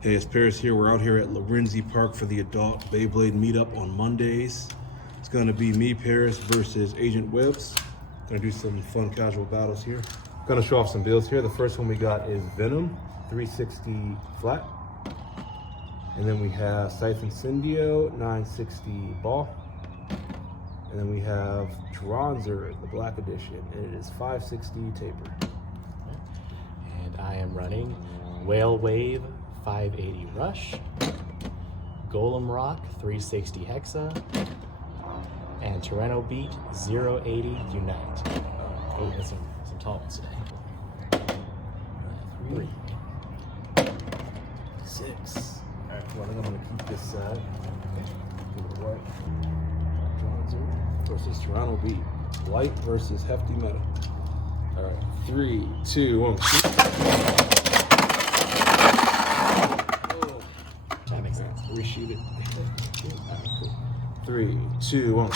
Hey, it's Paris here. We're out here at Lorenzi Park for the adult Beyblade meetup on Mondays. It's gonna be me, Paris, versus Agent Webbs. Gonna do some fun casual battles here. Gonna show off some builds here. The first one we got is Venom, 360 flat. And then we have Scythe Incendio, 960 ball. And then we have Dronzer, the black edition, and it is 560 taper. And I am running Whale Wave 580 Rush, Golem Rock 360 Hexa, and Tyranno Beat 080 Unite. Oh, that's some tall ones today. 3, 6. Alright, well, I'm gonna keep this side. Give it a white. Dronzer versus Tyranno Beat. Light versus hefty metal. Alright, 3, 2, 1. That makes sense. Reshoot it. Alright, cool. 3, 2, 1.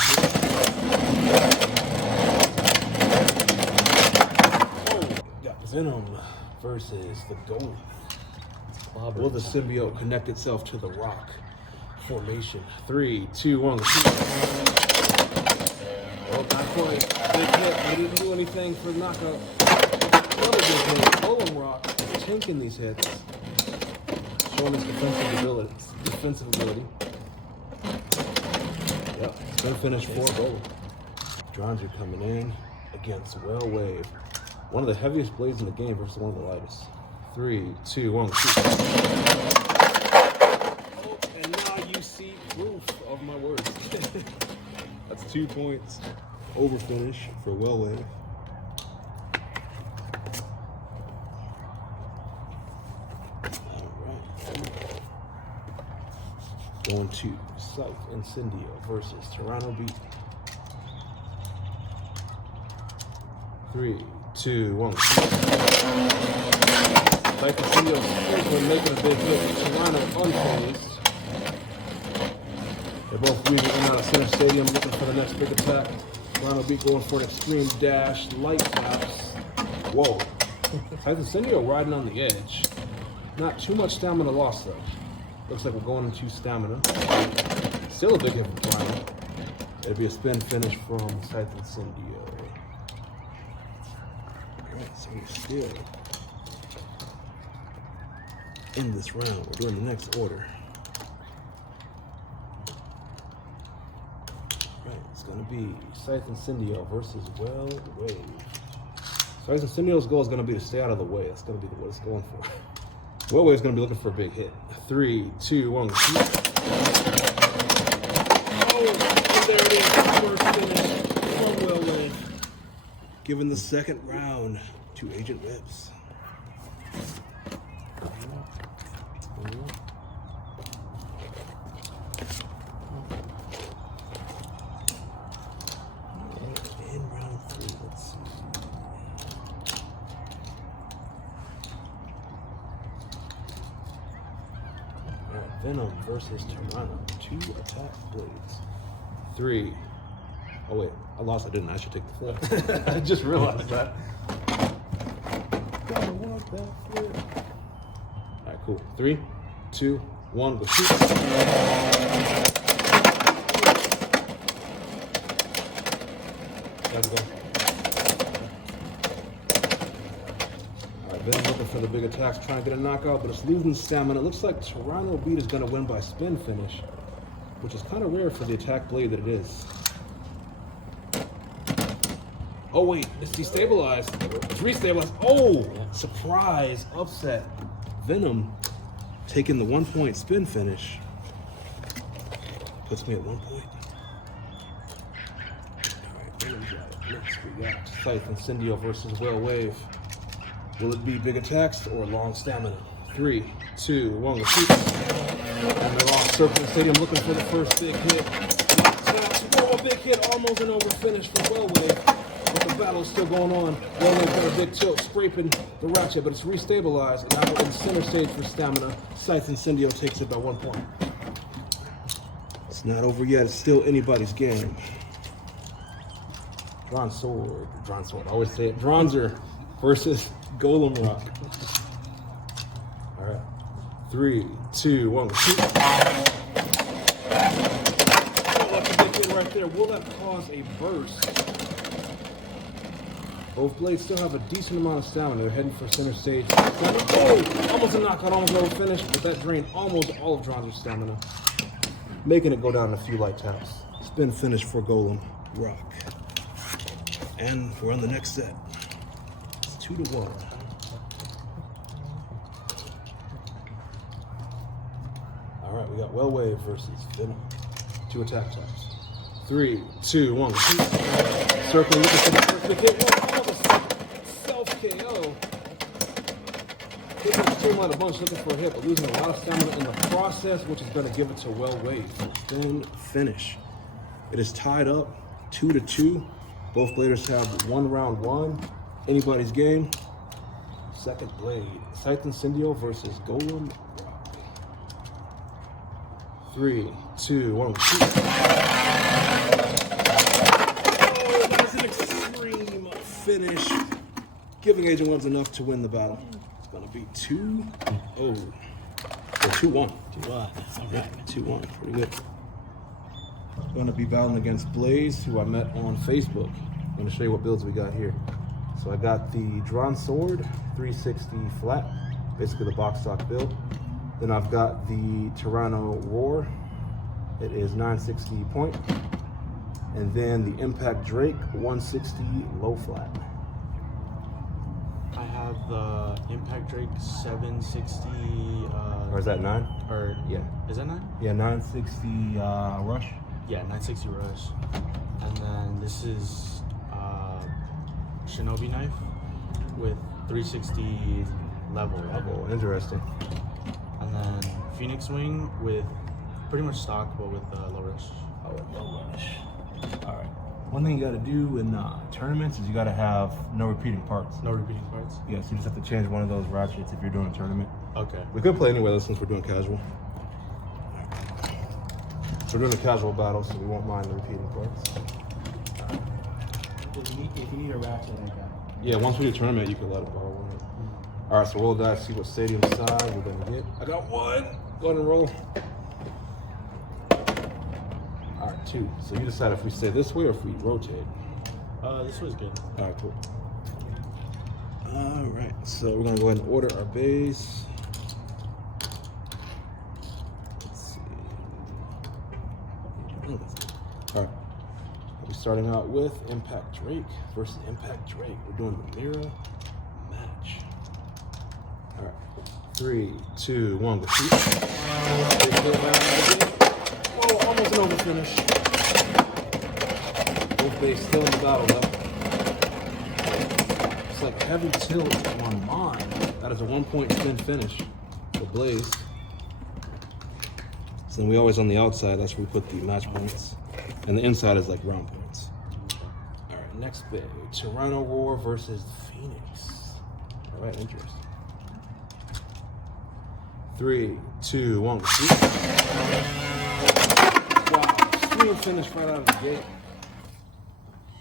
Got Venom versus the Golem. Will the symbiote connect itself to the rock formation? 3, 2, 1. Oh, not quite. Big hit. They didn't do anything for the knockout. Another big hit. Golem Rock is tanking these hits. Showing his defensive ability. Yep, it's gonna finish 4 Golem. Dronzer coming in against Whale Wave. One of the heaviest blades in the game versus one of the lightest. 3, 2, 1, shoot. Oh, and now you see proof of my words. That's 2 points. Over finish for Whale Wave. Going to Scythe Incendio versus Tyranno Beat. 3, 2, 1. Scythe Incendio making a big hit. Tyranno unfazed. They're both weaving in and out of center stadium looking for the next big attack. Tyranno Beat going for an extreme dash, light taps. Whoa. Scythe Incendio riding on the edge. Not too much stamina lost though. Looks like we're going into stamina. Still a big hit from Tyranno. It'll be a spin finish from Scythe Incendio. Alright, so we're still in this round. We're doing the next order. Right, it's gonna be Scythe Incendio versus Whale Wave. Scythe Incendio's goal is gonna be to stay out of the way. That's gonna be what it's going for. Whale Wave's gonna be looking for a big hit. 3, 2, 1. Oh, and there it is. First finish from Whale Wave. Giving the second round to Agent Webbs. In round 3, let's see. Venom versus Tyranno. 2 attack blades. 3. Oh wait, I lost. I didn't. I should take the flip. I just realized that. Gotta want that flip. All right, cool. 3, 2, 1. Go shoot. There we go. Venom looking for the big attacks, trying to get a knockout, but it's losing stamina. It looks like Tyranno Beat is going to win by spin finish, which is kind of rare for the attack blade that it is. Oh wait, it's destabilized. It's restabilized. Oh, surprise, upset. Venom taking the 1 point spin finish. Puts me at 1 point. All right, next we got Scythe Incendio versus Whale Wave. Will it be big attacks or long stamina? 3, 2, 1, go shoot. And they're off circling stadium looking for the first big hit. Whoa, a big hit, almost an over finish for Whale Wave. But the battle is still going on. Whale Wave got a big tilt, scraping the ratchet, but it's restabilized. And now we're in center stage for stamina. Scythe Incendio takes it by 1 point. It's not over yet, it's still anybody's game. Drawn sword, I always say it. Dronzer versus Golem Rock. All right. 3, 2, 1, go shoot. Oh, that's a big hit right there. Will that cause a burst? Both blades still have a decent amount of stamina. They're heading for center stage. Oh, almost a knockout, almost over finish, but that drained almost all of Dron's stamina, making it go down in a few light taps. Spin finish for Golem Rock. And we're on the next set. It's 2-1. All right, we got Well Wave versus Venom. 2 attack types. 3, 2, 1. Circling, looking for the first big hit. Self-KO. Hitting the streamline a bunch, looking for a hit, but losing a lot of stamina in the process, which is going to give it to Well Wave. Then finish. It is tied up 2-2. Both bladers have 1 round 1. Anybody's game. Second blade. Scythe Incendio versus Golem Rock. 3, 2, 1. Shoot. Oh, that's an extreme finish. Giving Agent Webs enough to win the battle. It's going to be 2-0. Or 2-1. 2-1. All right. 2-1. Pretty good. I'm going to be battling against Blaze, who I met on Facebook. I'm going to show you what builds we got here. So I got the Drawn Sword, 360 flat, basically the box stock build. Then I've got the Tyranno Roar. It is 960 point. And then the Impact Drake, 160 low flat. I have the Impact Drake 760. Or is that 9? Or yeah, is that 9? Yeah, 960 rush. Yeah, 960 rush. And then this is Shinobi knife with 360 level. Interesting. And then Phoenix Wing with pretty much stock, but with low rush. Oh, low rush. All right. One thing you got to do in tournaments is you got to have no repeating parts. No repeating parts? Yeah, so you just have to change one of those ratchets if you're doing a tournament. Okay. We could play anyway since we're doing casual. So we're doing a casual battle, so we won't mind the repeating parts. If you need a ratchet, I got it. Yeah, once we do a tournament, you can let it borrow one. All right, so roll the dice, see what stadium size we're gonna get. I got 1. Go ahead and roll. All right, 2. So you decide if we stay this way or if we rotate. This was good. All right, cool. All right, so we're gonna go ahead and order our base. Let's see. Oh, that's good. All right. We're starting out with Impact Drake versus Impact Drake. We're doing the mirror match. All right, 3, 2, 1, go shoot. Whoa, almost an over finish. Both base still in the battle though. It's like heavy tilt on mine. That is a 1-point spin finish for Blaze. So then we always on the outside, that's where we put the match points. And the inside is like round points. All right, next bit. Tyranno Roar versus Phoenix. All right, interesting. 3, 2, 1. Wow, extreme finish right out of the gate.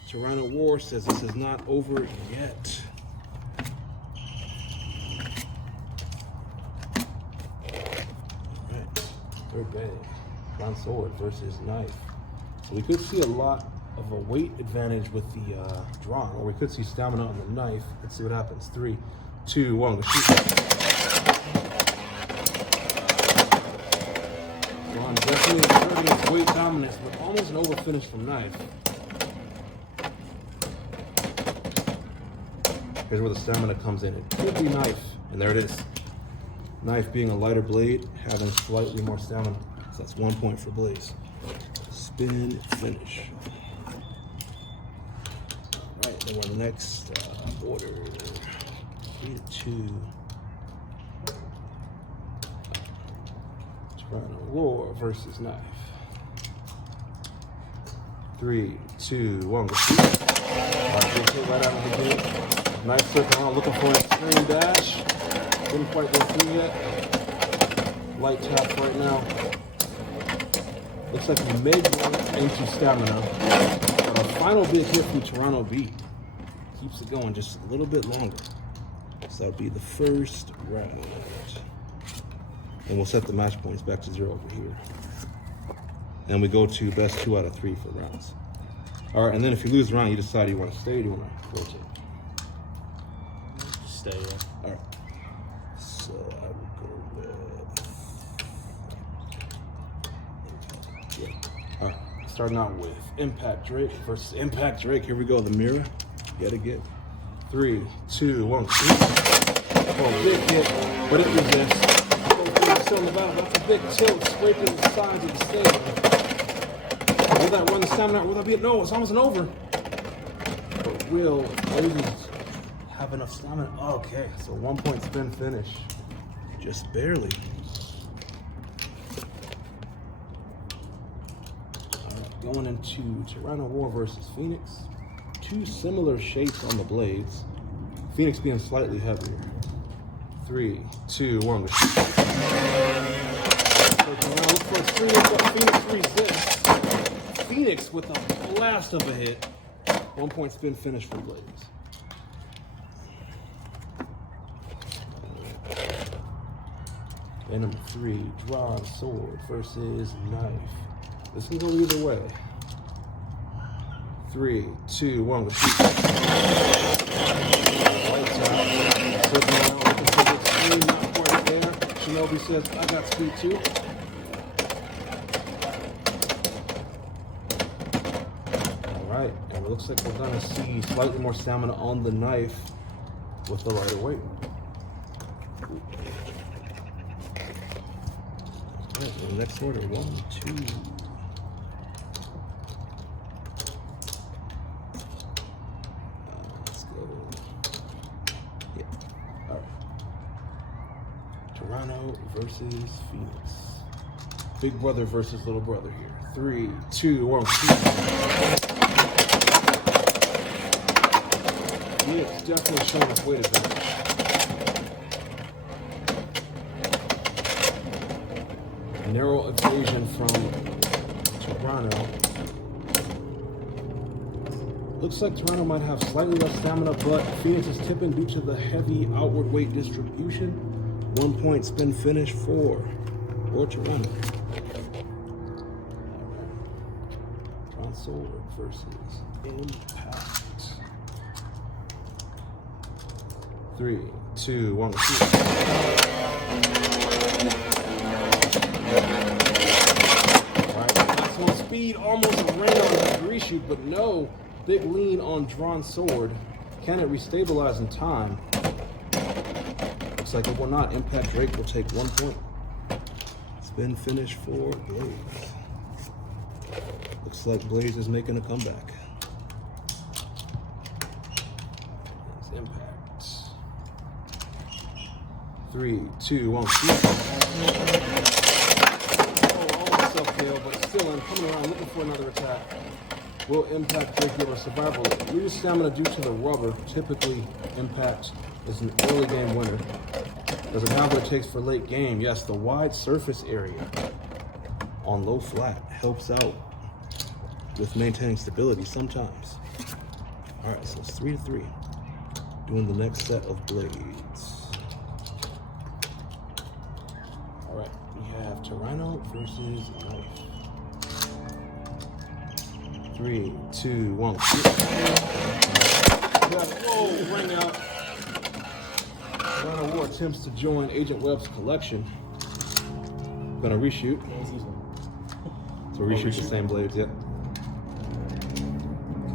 Tyranno Roar says this is not over yet. All right, third bang. Drawn Sword versus Knife. So we could see a lot of a weight advantage with the drawn, or we could see stamina on the knife. Let's see what happens. 3, 2, 1, go shoot. Drawn definitely asserting its weight dominance, but almost an over finish from Knife. Here's where the stamina comes in. It could be Knife, and there it is. Knife being a lighter blade, having slightly more stamina. So that's 1 point for Blaze. Spin finish. All right, then we're on the next order. 3-2. Tyranno Roar versus Knife. 3, 2, 1, go shoot. Right out of the gate. Knife circle around, looking for an extreme dash. Didn't quite go through yet. Light tap right now. Looks like we may go into stamina. But our final big hit from Tyranno beat keeps it going just a little bit longer. So that'll be the first round. And we'll set the match points back to 0 over here. And we go to best 2 out of 3 for rounds. All right, and then if you lose a round, you decide you want to stay or you want to rotate. Stay. Yeah. All right. So I will go with. Yeah. All right. Starting out with Impact Drake versus Impact Drake. Here we go. The mirror. Yet again. 3, 2, 1. Oh, big hit, but it resists. Still in the battle. That's a big tilt, scraping the sides of the stage. Will that run the stamina? Will that be it? No, it's almost an over. But will Blaze have enough stamina? Okay, so 1 point spin finish. Just barely. All right, going into Tyranno War versus Phoenix. 2 similar shapes on the blades. Phoenix being slightly heavier. 3, 2, 1. Look for a series, but Phoenix resists. Phoenix with a blast of a hit. 1 point spin finish for Blaze. And number 3, Drawn Sword versus Knife. This can go either way. 3, 2, 1. Not quite there. Shinobi says, I got speed too. Alright, and it looks like we're gonna see slightly more stamina on the Knife with the lighter weight. Okay, so the next order, 1, 2. Let's go. Yeah. Alright. Tyranno versus Phoenix. Big brother versus little brother here. 3, 2, 1. Phoenix definitely showing us weight advantage. Narrow evasion from Tyranno. Looks like Tyranno might have slightly less stamina, but Phoenix is tipping due to the heavy outward weight distribution. 1 point spin finish for Tyranno. Drawn Sword versus Impact. 3, 2, 1. Alright, last one speed, almost ran on that reshoot, but no. Big lean on Drawn Sword. Can it restabilize in time? Looks like it will not. Impact Drake will take 1 point. Spin finish for Blaze. Looks like Blaze is making a comeback. There's Impact. 3, 2, 1. Almost self-KO, but still I'm coming around looking for another attack. Will Impact Drake give a survival? Lose stamina due to the rubber. Typically, Impact is an early game winner. Does it have what it takes for late game? Yes, the wide surface area on low flat helps out with maintaining stability sometimes. All right, so it's 3 to 3. Doing the next set of blades. All right, we have Tyranno versus Knife. 3, 2, 1. Whoa, ring out. Tyranno War attempts to join Agent Webb's collection. Gonna reshoot. So reshoot the same blades, yep.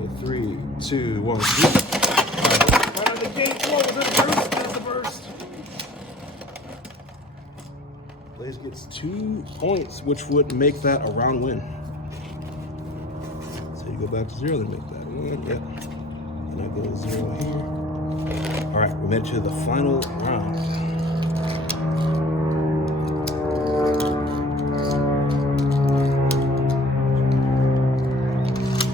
Okay, 3, 2, 1. Right out of the gate. Whoa, that's a burst. Blaze gets 2 points, which would make that a round win. You go back to 0, then make that 1. Yep. And I go to 0 here. All right, we made it to the final round.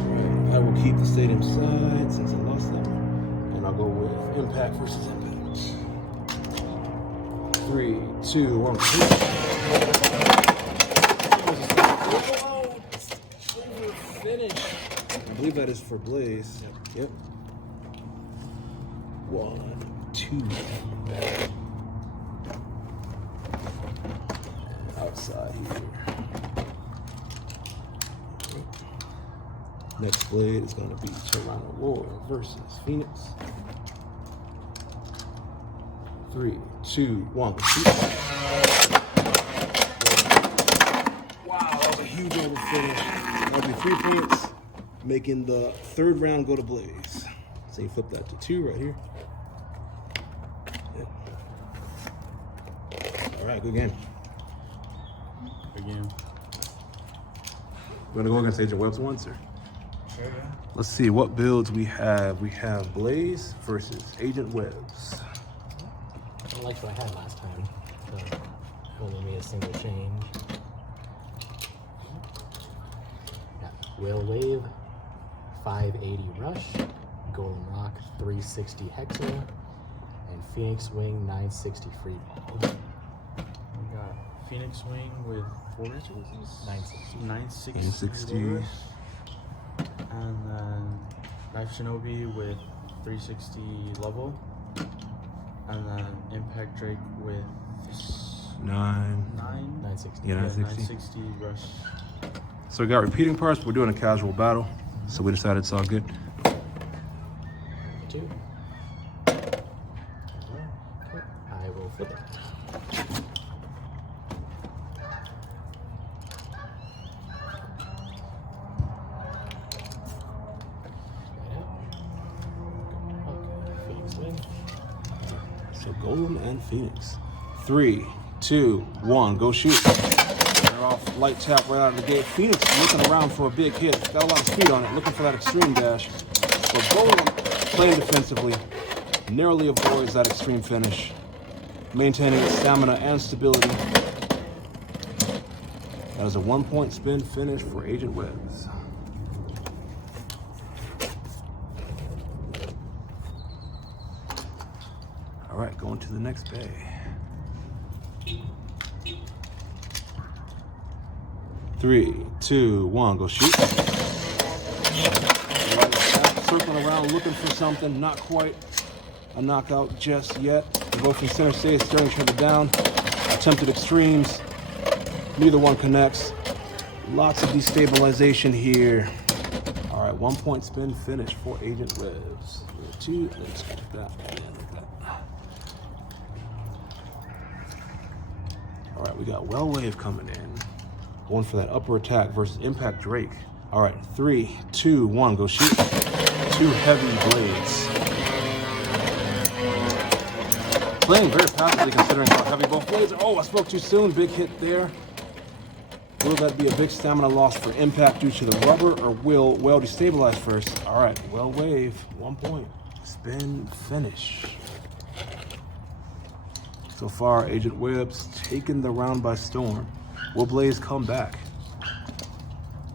All right, I will keep the stadium side since I lost that one, and I'll go with Impact versus Impact. 3, 2, 1. Finish. I believe that is for Blaze. Yep. 1, 2. outside here. Next blade is going to be Tyrannosaur versus Phoenix. 3, 2, 1. Wow, that was a huge over finish. That'll be 3 points, making the third round go to Blaze. So you flip that to 2 right here. Yep. All right, good game. Good game. We're gonna go against Agent Webb's once, or? Sure, yeah. Let's see what builds we have. We have Blaze versus Agent Webb's. I liked what I had last time. So only made a single change. Got Whale Wave, 580 Rush, Golden Rock, 360 Hexa, and Phoenix Wing, 960 Free Ball. We got Phoenix Wing with 960. 960. And then Knife Shinobi with 360 level. And then Impact Drake with 960. Yeah, 960. 960 rush. So we got repeating parts, but we're doing a casual battle. So we decided it's all good. 2. I will flip it. So Golem and Phoenix. 3, 2, 1, go shoot. They're off light tap right out of the gate. Phoenix looking around for a big hit. Got a lot of speed on it, looking for that extreme dash. But Golem playing defensively, narrowly avoids that extreme finish, maintaining its stamina and stability. That is a 1-point spin finish for Agent Webb's. All right, going to the next bay. 3, 2, 1, go shoot. Circling around, looking for something, not quite a knockout just yet. We go from center stage, steering each other down. Attempted extremes, neither one connects. Lots of destabilization here. All right, 1-point spin finish for Agent Webb's. 2, let's get that. All right, we got Well Wave coming in. Going for that upper attack versus Impact Drake. All right, 3, 2, 1, go shoot. 2 heavy blades. Playing very passively considering how heavy both blades are. Oh, I spoke too soon. Big hit there. Will that be a big stamina loss for Impact due to the rubber, or will Well destabilize first? All right, Well Wave, 1 point. Spin finish. So far, Agent Webb's taken the round by storm. Will Blaze come back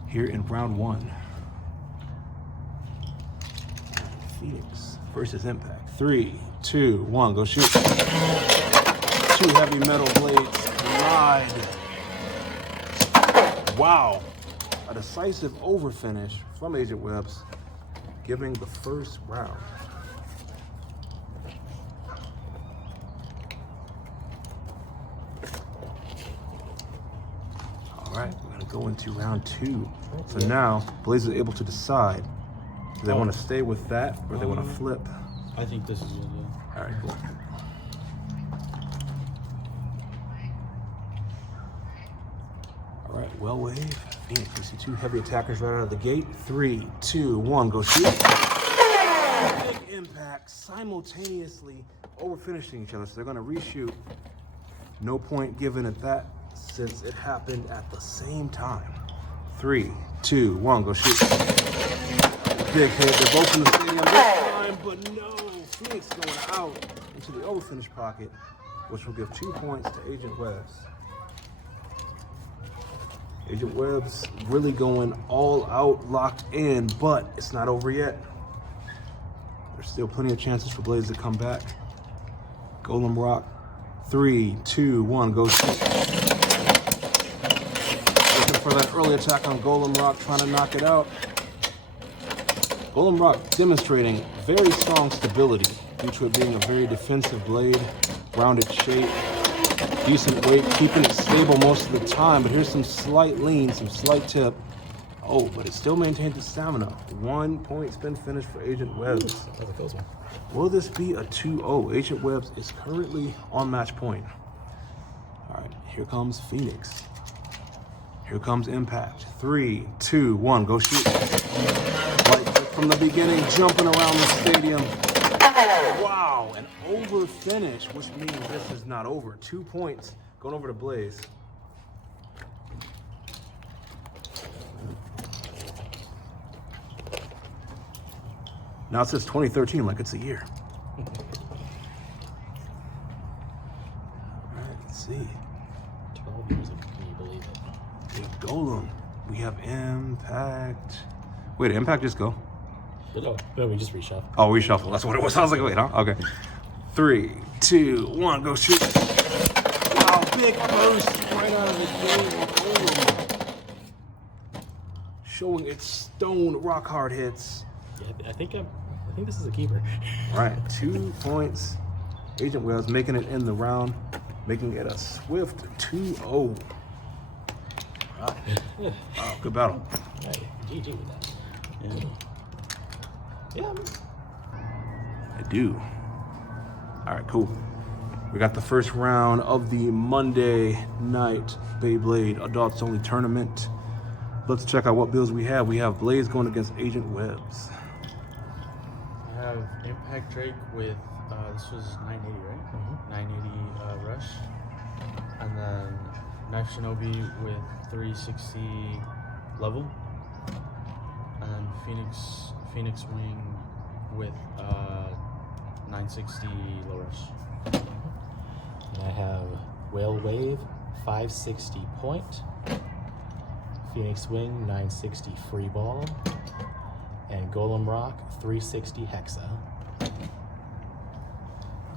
here in round 1? Phoenix versus Impact. 3, 2, 1, go shoot. 2 heavy metal blades collide. Wow, a decisive over finish from Agent Webb's, giving the first round. All right, we're gonna go into round 2. So now, Blaze is able to decide, do they want to stay with that or they want to flip? I think this is it, yeah. All right, cool. All right, Well Wave, Phoenix. We see 2 heavy attackers right out of the gate. 3, 2, 1, go shoot. Big impact, simultaneously over finishing each other. So they're gonna reshoot. No point given at that, since it happened at the same time. 3, 2, 1, go shoot. Big hit. They're both in the stadium this time, but no. Phoenix going out into the overfinish pocket, which will give 2 points to Agent Webb's. Agent Webb's really going all out, locked in, but it's not over yet. There's still plenty of chances for Blaze to come back. Golem Rock. 3, 2, 1, go shoot. Looking for that early attack on Golem Rock, trying to knock it out. Golem Rock demonstrating very strong stability due to it being a very defensive blade, rounded shape. decent weight, keeping it stable most of the time, but here's some slight lean, some slight tip. Oh, but it still maintains its stamina. 1 point spin finish for Agent Webbs. That was a close one. Will this be a 2-0? Agent Webbs is currently on match point. All right, here comes Phoenix. Here comes Impact. 3, 2, 1, go shoot. Light kick from the beginning, jumping around the stadium. Wow, an over finish, which means this is not over. 2 points going over to Blaze. Now it says 2013 like it's a year. All right, let's see. 12 years ago, can you believe it? We have Golem. We have Impact. Wait, did Impact just go? No, we just reshuffled. Oh, reshuffle. That's what it was. I was like, wait, huh? Okay. 3, 2, 1, go shoot. Wow, big burst right out of the game. Golem. Showing its stone rock hard hits. Yeah, I think this is a keeper. All right, 2 points. Agent Wells making it in the round, making it a swift 2-0. Wow. Wow, good battle. Hey, GG with that. Yeah. I do. All right, cool. We got the first round of the Monday night Beyblade Adults Only Tournament. Let's check out what builds we have. We have Blaze going against Agent Webbs. I have Impact Drake with, this was 980, right? 980 Rush. And then Knife Shinobi with 360 level. And then Phoenix Wing with 960 low rush. And I have Whale Wave, 560 point. Phoenix Wing, 960 free ball. And Golem Rock, 360 hexa.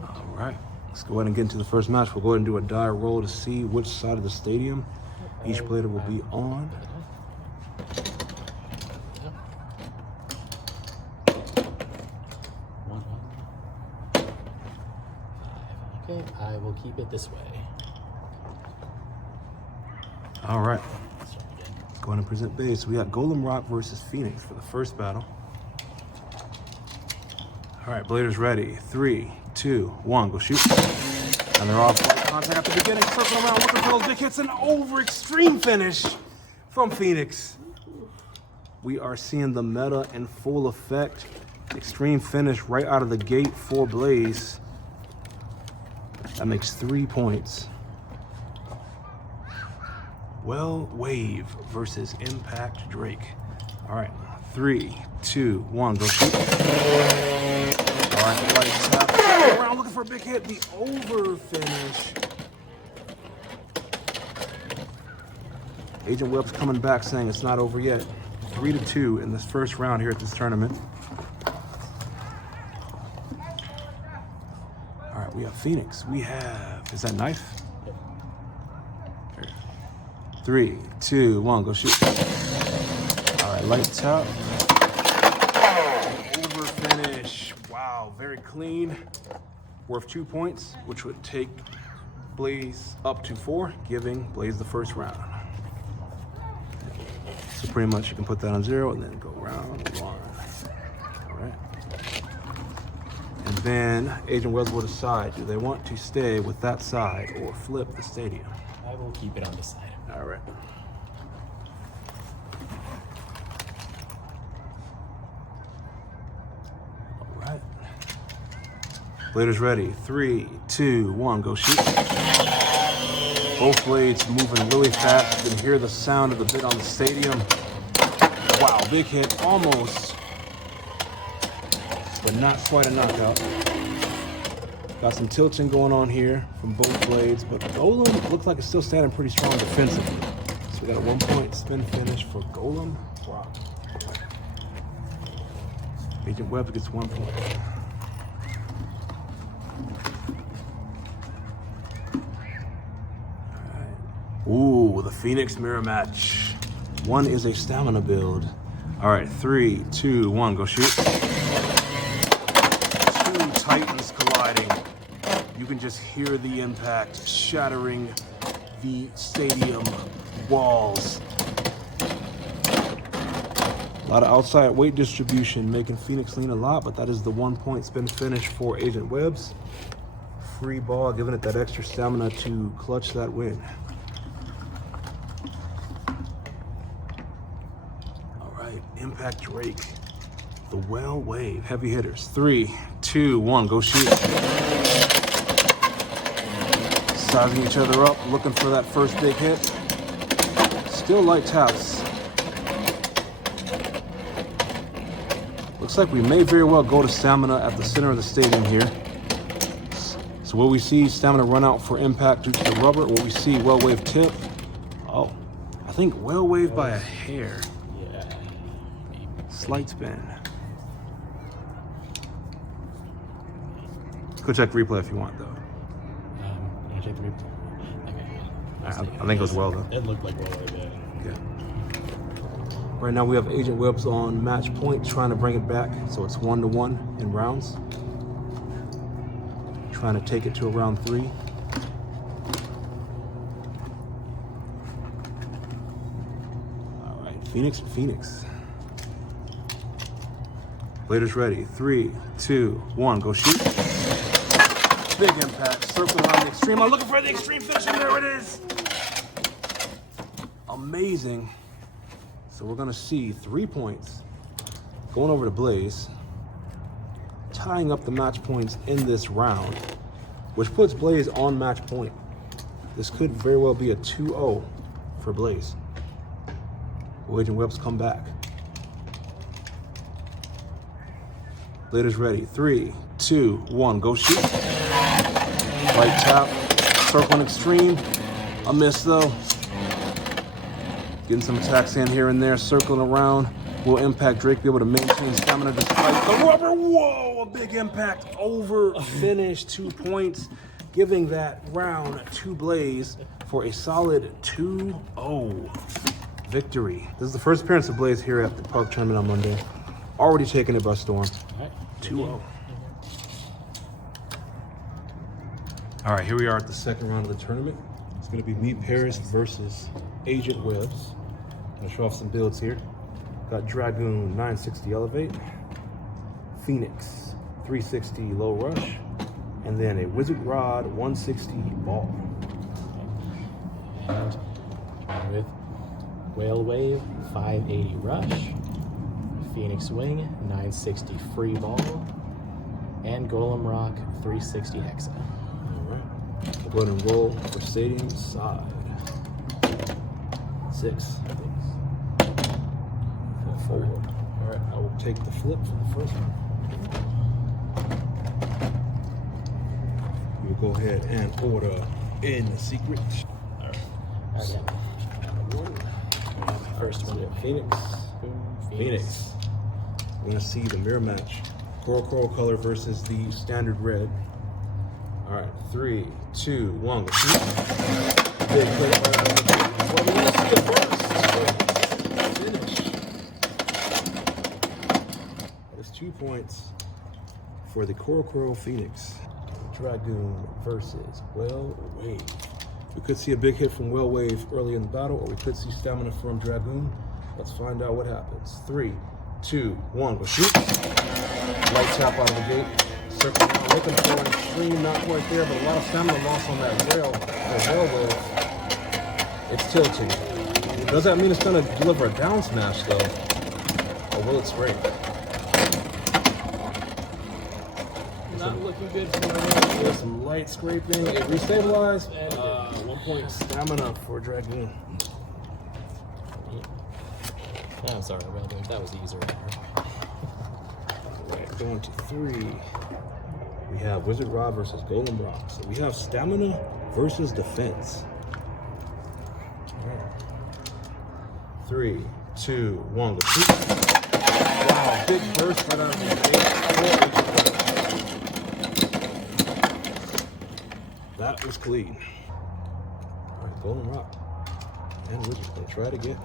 All right, let's go ahead and get into the first match. We'll go ahead and do a die roll to see which side of the stadium each player will be on. Okay, I will keep it this way. All right, Let's start again. let's go ahead and present base. We got Golem Rock versus Phoenix for the first battle. All right, Bladers ready. 3, 2, 1, go shoot. And they're off. Contact at the beginning, circling around, looking for those big hits, and over extreme finish from Phoenix. We are seeing the meta in full effect. Extreme finish right out of the gate for Blaze. That makes 3 points. Well, Wave versus Impact Drake. All right, 3, 2, 1, go shoot. All right, lights up. Around looking for a big hit. The over finish. Agent Webb's coming back saying it's not over yet. 3-2 in this first round here at this tournament. All right, we have Phoenix. We have, is that Knife? Yep. 3, 2, 1, go shoot. All right, lights out. Over finish. Wow, very clean. Worth 2 points, which would take Blaze up to 4, giving Blaze the first round. So pretty much you can put that on 0 and then go round 1. All right. And then Agent Wells will decide, do they want to stay with that side or flip the stadium? I will keep it on this side. All right. All right. Bladers ready. 3, 2, 1, go shoot. Both blades moving really fast. You can hear the sound of the bit on the stadium. Wow, big hit, almost. But not quite a knockout. Got some tilting going on here from both blades, but Golem looks like it's still standing pretty strong defensively. So we got a 1 point spin finish for Golem. Wow. Agent Webb gets 1 point. Ooh, the Phoenix mirror match. One is a stamina build. All right, 3, 2, 1, go shoot. Two Titans colliding. You can just hear the impact shattering the stadium walls. A lot of outside weight distribution making Phoenix lean a lot, but that is the 1 point spin finish for Agent Webbs. Free ball, giving it that extra stamina to clutch that win. All right, Impact Drake, the Well Wave, heavy hitters. 3, 2, 1, go shoot. Sizing each other up, looking for that first big hit. Still light taps. Looks like we may very well go to stamina at the center of the stadium here. So will we see stamina run out for impact due to the rubber, or will we see Well Wave tip? Oh, I think Well Wave by a hair. Yeah. Slight spin. Go check replay if you want, though. Can I check the replay? Okay. I think it was well, though. It looked like well, yeah. Yeah. Right now we have Agent Webbs on match point, trying to bring it back so it's 1-1 in rounds. Trying to take it to a round 3. All right, Phoenix. Bladers ready. 3, 2, 1, go shoot. Big impact, circle around the extreme. I'm looking for the extreme finish, and there it is. Amazing. So we're gonna see 3 points going over to Blaze, tying up the match points in this round, which puts Blaze on match point. This could very well be a 2-0 for Blaze. Will Agent Webbs come back? Bladers ready. 3, 2, 1, go shoot. Right tap, circling extreme. A miss though. Getting some attacks in here and there, circling around. Will Impact Drake be able to maintain stamina despite the rubber? Whoa, a big impact over finish, 2 points, giving that round to Blaze for a solid 2-0 victory. This is the first appearance of Blaze here at the Park Tournament on Monday. Already taking it by storm. 2-0. All right, here we are at the second round of the tournament. It's gonna be me, Paris, versus Agent Webbs. I'm gonna show off some builds here. Got Dragoon 960 Elevate, Phoenix 360 Low Rush, and then a Wizard Rod 160 Ball. And with Whale Wave 580 Rush, Phoenix Wing 960 Free Ball, and Golem Rock 360 Hexa. All right, we'll go ahead and roll for stadium side. 6. Forward. All right, I will take the flip for the first one. We'll go ahead and order in secret. All right. First one. Phoenix. Phoenix. We're gonna see the mirror match. Coral color versus the standard red. All right, 3, 2, 1, go shoot. Big play. Well, we're gonna see it first. Finish. That's 2 points for the Coral Phoenix. Dragoon versus Well Wave. We could see a big hit from Well Wave early in the battle, or we could see stamina from Dragoon. Let's find out what happens. 3, 2, 1, go shoot. Light tap out of the gate. Circle around, looking for an extreme, not quite there, but a lot of stamina loss on that rail. Well Wave. It's tilting. Does that mean it's gonna deliver a down smash though? Or will it scrape? Not looking good for There's some light scraping. It restabilized. 1 point stamina for Dragoon. Oh, I'm sorry, Whale Wave. That was the user error. Alright, going to 3. We have Wizard Rod versus Golem Rock. So we have stamina versus defense. Alright. 3, 2, 1, go shoot. Wow, big burst right out of the gate. That was clean. Alright, Golem Rock. And Wizard's gonna try it again.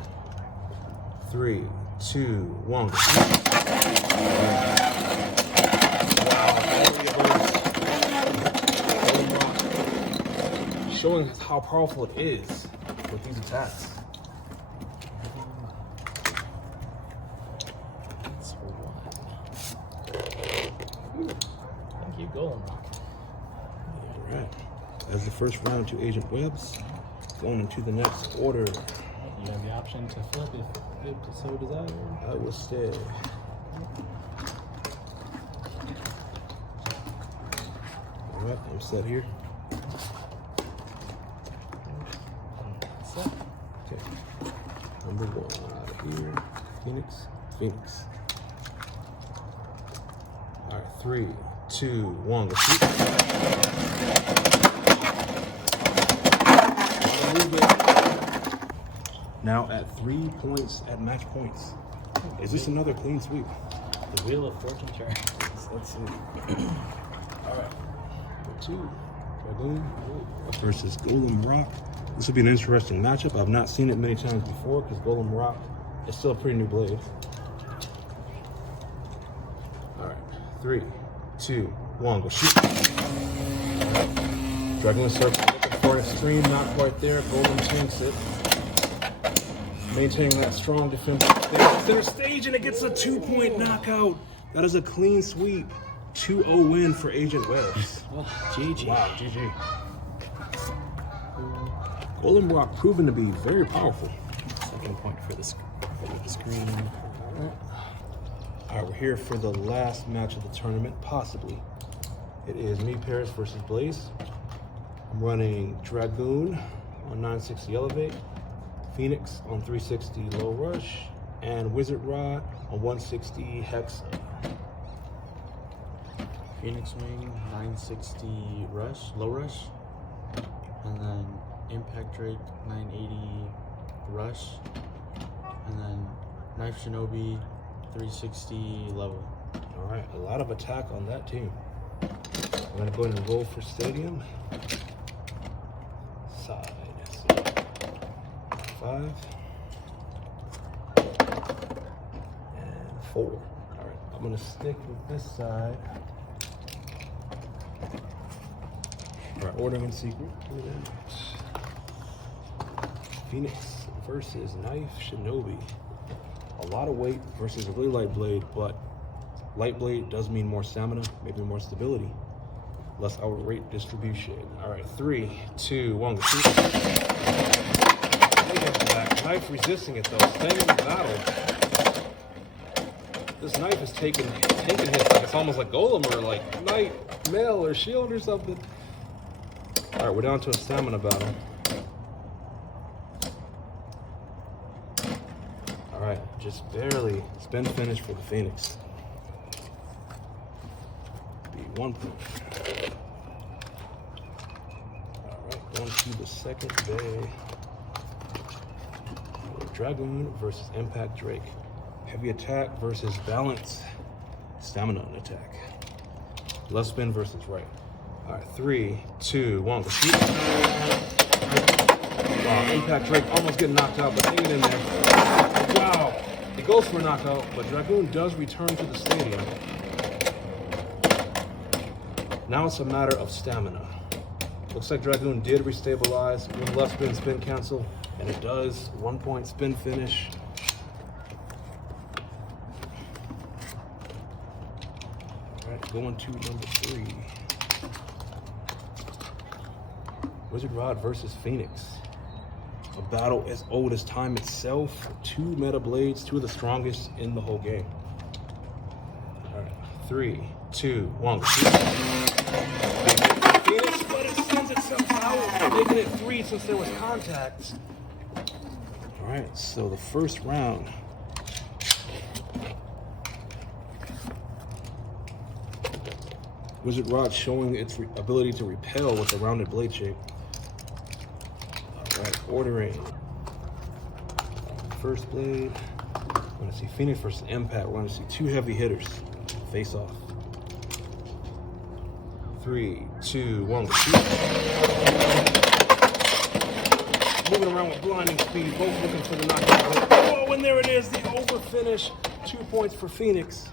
3, 2, 1, go shoot. Wow, showing us how powerful it is with these attacks. That's one. Thank you, Golem Rock. All right. As the first round to Agent Webbs, going into the next order. You have the option to flip if so desired. I will stay. All right, I'm set here. Set. Okay. Number one out of here. Phoenix. Phoenix. All right, 3, 2, 1. Go shoot. Now at 3 points at match points. Is this another clean sweep? The Wheel of Fortune turns. Let's see. All right. 2. Dragoon versus Golem Rock. This will be an interesting matchup. I've not seen it many times before because Golem Rock is still a pretty new blade. All right. 3, 2, 1. Go shoot. Dragoon starts looking for an extreme. Not quite there. Golem tanks it. Maintaining that strong defensive center stage, and it gets a 2-point knockout. That is a clean sweep. 2-0 win for Agent Webbs. Oh, GG. Wow, GG. Golem Rock proven to be very powerful. Second point for the screen. All right, we're here for the last match of the tournament, possibly. It is me, Paris, versus Blaze. I'm running Dragoon on 960 Elevate, Phoenix on 360 Low Rush, and Wizard Rod on 160 Hexa. Phoenix Wing, 960 Rush, Low Rush. And then Impact Drake, 980 Rush. And then Knife Shinobi, 360 Level. All right, a lot of attack on that team. I'm gonna go ahead and roll for Stadium. Side. 5 and 4. All right, I'm gonna stick with this side. All right, ordering in secret. Phoenix versus Knife Shinobi. A lot of weight versus a really light blade, but light blade does mean more stamina, maybe more stability, less outright distribution. All right, 3, 2, 1. Shoot. Knife resisting it though, staying in the battle. This knife is taking hits like it's almost like Golem or like Knight, Mail or Shield or something. All right, we're down to a stamina battle. All right, just barely spin finish for the Phoenix. Be 1 point. All right, going to the second day. Dragoon versus Impact Drake. Heavy attack versus balance. Stamina on attack. Left spin versus right. All right, 3, 2, 1. Go shoot. Wow, Impact Drake almost getting knocked out, but hanging in there. Wow, it goes for a knockout, but Dragoon does return to the stadium. Now it's a matter of stamina. Looks like Dragoon did restabilize with left spin cancel. And it does. 1 point spin finish. All right, going to number 3. Wizard Rod versus Phoenix. A battle as old as time itself. 2 meta blades, 2 of the strongest in the whole game. All right, 3, 2, 1. Phoenix, but it sends itself out, making it 3 since there was contact. All right, so the first round. Wizard Rod showing its ability to repel with the rounded blade shape. All right, ordering. First blade. We're gonna see Phoenix versus Impact. We're gonna see 2 heavy hitters face off. 3, 2, 1. Moving around with blinding speed, both looking for the knockout. Oh, and there it is, the over finish. 2 points for Phoenix.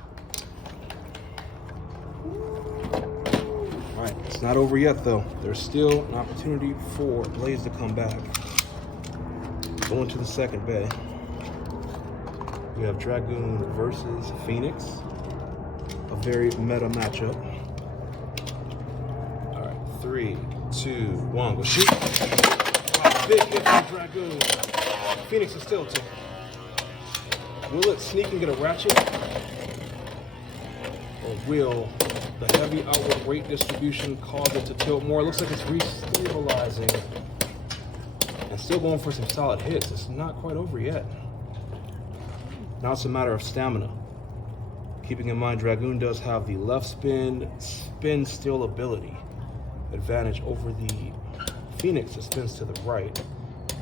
All right, It's not over yet, though. There's still an opportunity for Blaze to come back. Going to the second bay. We have Dragoon versus Phoenix. A very meta matchup. All right, 3, 2, 1, go shoot. Wow, big hit from Dragoon. Phoenix is tilted. Will it sneak and get a ratchet? Or will the heavy outward weight distribution cause it to tilt more? It looks like it's re-stabilizing. And still going for some solid hits. It's not quite over yet. Now it's a matter of stamina. Keeping in mind, Dragoon does have the left spin still ability advantage over the Phoenix that spins to the right.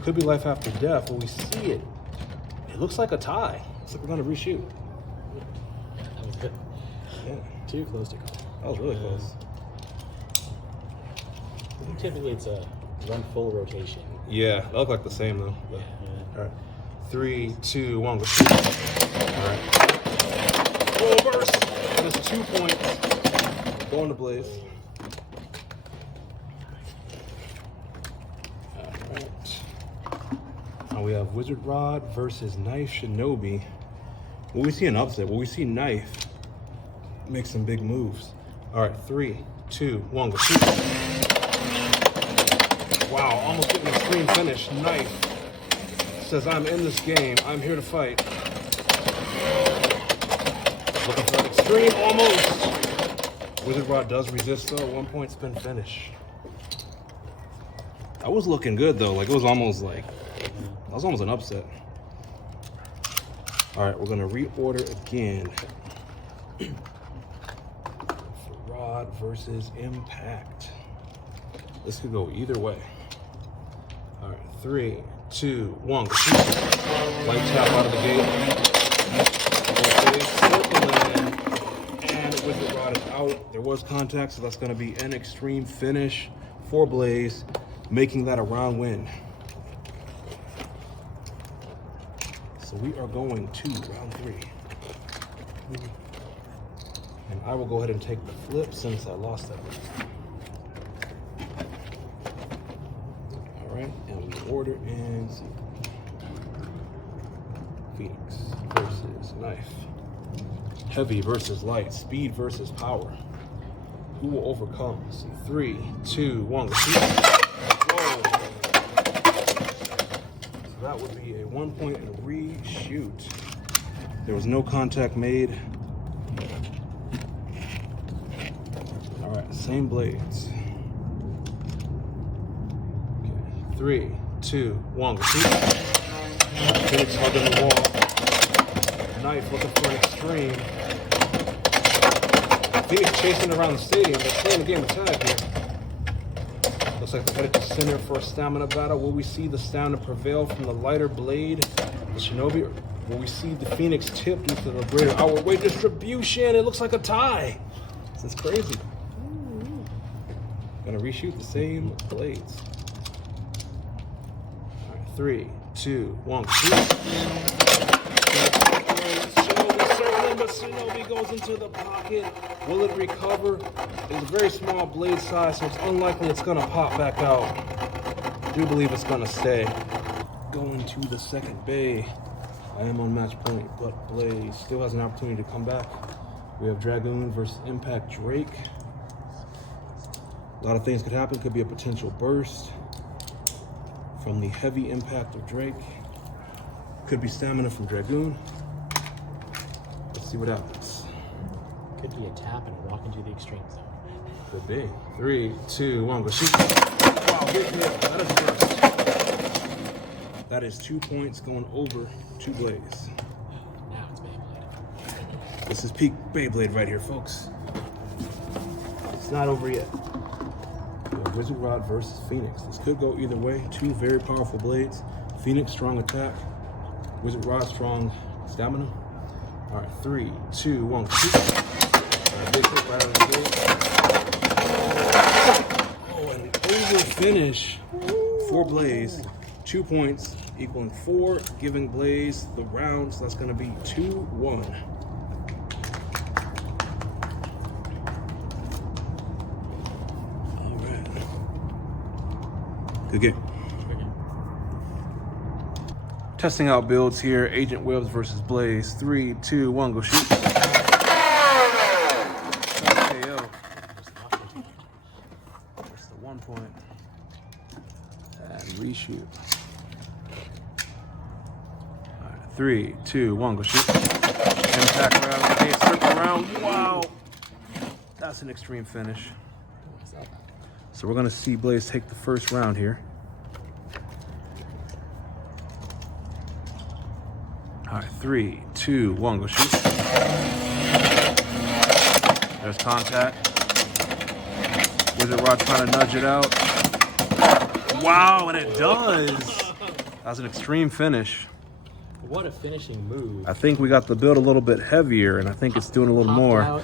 Could be life after death, but we see it. It looks like a tie. Looks like we're gonna reshoot. That was good. Yeah, Too close to call. that was really close. Typically, it's a run full rotation. Yeah, that looked like the same though. Yeah. All right, 3, 2, 1, go shoot. All right. Roll burst. That is 2 points. Going to Blaze. All right. Now we have Wizard Rod versus Knife Shinobi. Will we see an upset? Will we see Knife make some big moves? All right, 3, 2, 1, go shoot. Wow, almost getting an extreme finish. Knife says, I'm in this game. I'm here to fight. Looking for an extreme, almost. Wizard Rod does resist though. 1 point spin finish. That was looking good though. Like it was almost an upset. All right, we're gonna reorder again. For Rod versus Impact. This could go either way. All right, 3, 2, 1, go shoot. Light tap out of the gate. Okay, circling, and Wizard Rod is out. There was contact, so that's going to be an extreme finish for Blaze, making that a round win. So we are going to round 3. And I will go ahead and take the flip since I lost that one. And we order in Phoenix versus Knife. Heavy versus light. Speed versus power. Who will overcome? Let's see. 3, 2, 1. Go shoot. Whoa. So that would be a 1 point and a reshoot. There was no contact made. All right, same blades. 3, 2, 1, go shoot. Phoenix hugging the wall. Knife looking for an extreme. Phoenix chasing around the stadium. They're playing the game of tag here. Looks like they're headed to center for a stamina battle. Will we see the stamina prevail from the lighter blade, the Shinobi? Or will we see the Phoenix tip due to the greater outward weight distribution? It looks like a tie. This is crazy. Gonna reshoot the same blades. 3, 2, 1, shoot. Shinobi circling, but Shinobi goes into the pocket. Will it recover? It's a very small blade size, so it's unlikely it's gonna pop back out. I do believe it's gonna stay. Going to the second bay. I am on match point, but Blaze still has an opportunity to come back. We have Dragoon versus Impact Drake. A lot of things could happen. Could be a potential burst from the heavy impact of Drake. Could be stamina from Dragoon. Let's see what happens. Could be a tap and walk into the extreme zone. Could be. 3, 2, 1, go shoot. Wow, big hit. That is burst. That is 2 points going over to Blaze. Now it's Beyblade. This is peak Beyblade right here, folks. It's not over yet. Wizard Rod versus Phoenix. This could go either way. 2 very powerful blades. Phoenix, strong attack. Wizard Rod, strong stamina. All right, 3, 2, 1, shoot. Big hit right out of the gate. Oh, an over finish for Blaze. 2 points equaling 4, giving Blaze the round. So that's going to be 2-1. Good game. Testing out builds here. Agent Webs versus Blaze. 3, 2, 1, go shoot. KO. That's the 1 point. And reshoot. All right, 3, 2, 1, go shoot. Impact round. Okay, circle round. Wow. That's an extreme finish. So we're gonna see Blaze take the first round here. All right, 3, 2, 1, go shoot. There's contact. Wizard Rod trying to nudge it out. Wow, and it does. That was an extreme finish. What a finishing move. I think we got the build a little bit heavier, and I think it's doing a little more.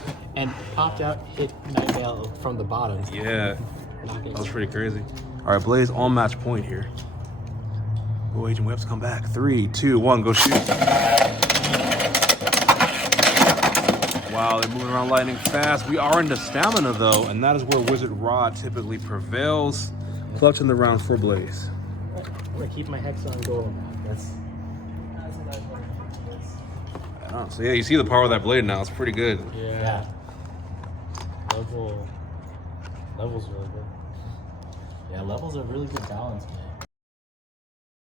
Popped out, hit Nightmare from the bottom. Yeah, that was pretty crazy. All right, Blaze on match point here. Oh, Agent Webs come back. 3, 2, 1, go shoot. Wow, they're moving around lightning fast. We are into stamina though, and that is where Wizard Rod typically prevails. Clutching the round for Blaze. I'm gonna keep my hex on goal. That's So yeah, you see the power of that blade now. It's pretty good. yeah. Level's really good. Yeah, levels are really good balance, man.